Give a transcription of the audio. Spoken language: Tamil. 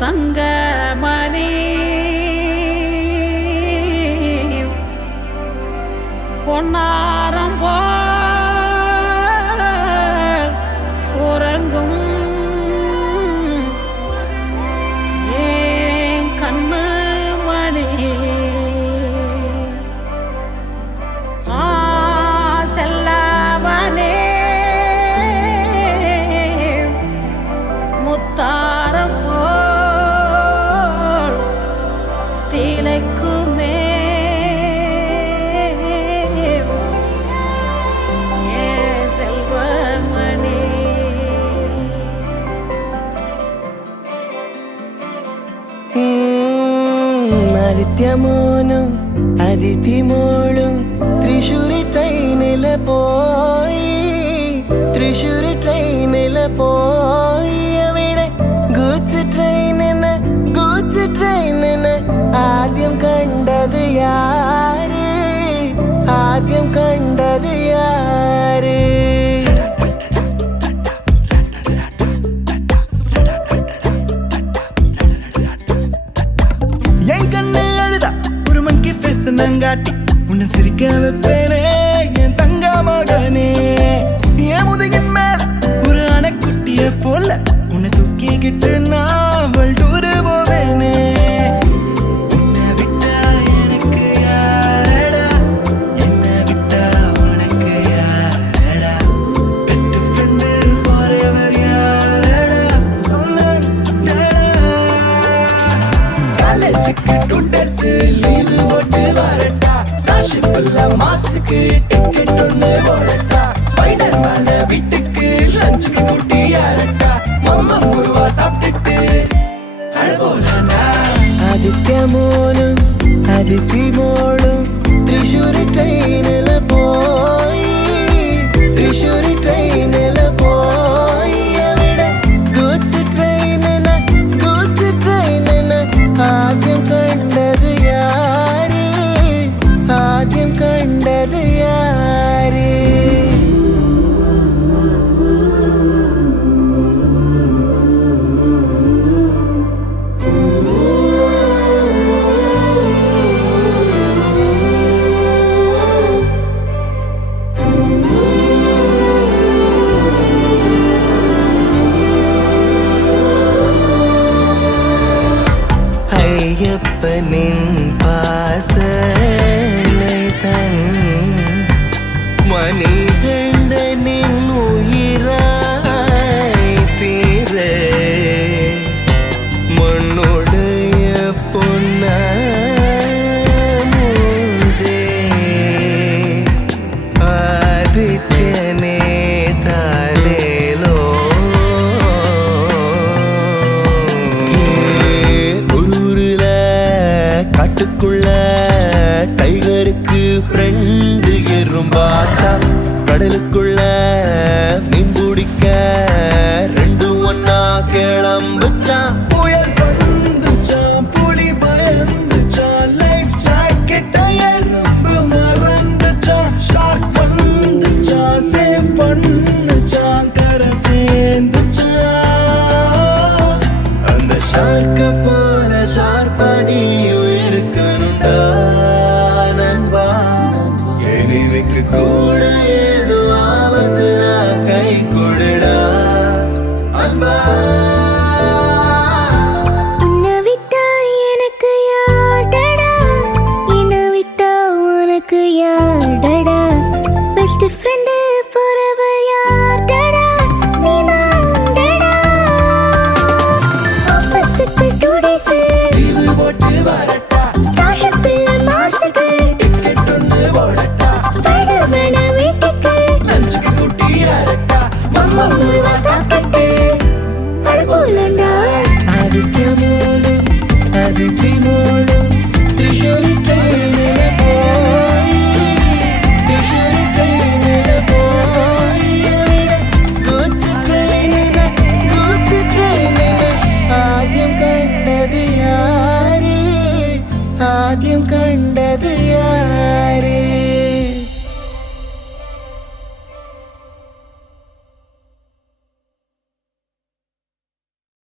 தங்கமணி பொன்னாரம் போல் உறங்கும் ஏன் கண்ணு மணி செல்லவனே முத்தாரம் போல் திளைக்குமே ആദിത്യമോനും അതിഥിമോളും തൃശ്ശൂരി ട്രെയിനില് പോയി അവിടെ ഗൂഡ്സ് ട്രെയിനിന് ആദ്യം കണ്ടത് യാര് நங்காட்டி உன்னை சிரிக்க வைப்பேனே என் தங்க மகனே என் முதுகின் மேல ஒரு அணைக்குட்டிய போல உன்னை தூக்கிக்கிட்டு நான் வல்டூரு போவேனே உன்னை விட்டா எனக்கு யாரடா என்னை விட்டா உனக்கு யாரடா பெஸ்ட் ஃப்ரெண்டு ஃபாரெவர் யாரடா காலேஜுக்கு 2 days லீவு போட்டு வரட்டா ஸ்டார்ஷிப்ல மார்ஸுக்கு டிக்கெட் ஒன்று போடட்டா ஸ்பைடர் மேன வீட்டுக்கு லஞ்சுக்கு கூட்டி யாரட்டா மம்மா முருவா சாப்பிட்டுட்டு அழகோலண்டா ആദിത്യമോനും അതിഥിമോളും തൃശ്ശൂരി ട്രെയിനില് പോയി അവിടെ ഗൂഡ്സ് ട്രെയിനിന് ആദ്യം കണ്ടത് യാര് അയ്യപ്പനിൻ പാസலை தன் மணிகண்டனின் உயிராய் தீர மண்ணுடைய பொன்னமுதே ஆதித்யனே தாலேலோ காட்டுக்குள்ள டைகருக்கு ஃப்ரெண்டு எறும்பாச்சா கடலுக்குள்ள மீன் பிடிக்க 2 ஒண்ணா கிளம்புச்சா புயல் வந்துச்சா புலி பயந்துச்சா லைஃப் ஜாக்கெட்ட எறும்பு மறந்துச்சா ஷார்க் வந்துச்சா சேவ் பண்ணுச்சா கரை சேர்ந்துச்சா அந்த ஷார்க்க போல ஷார்ப்பா நீயும் இருக்கணும்டா நண்பா எனிமிக்கு கூட ஏதோ ஆபத்துனா கை கொடுடா அன்பா உன்னை விட்டா எனக்கு யார்டா என்னை விட்டா உனக்கு யார்டா பெஸ்ட் ஃப்ரெண்டு forever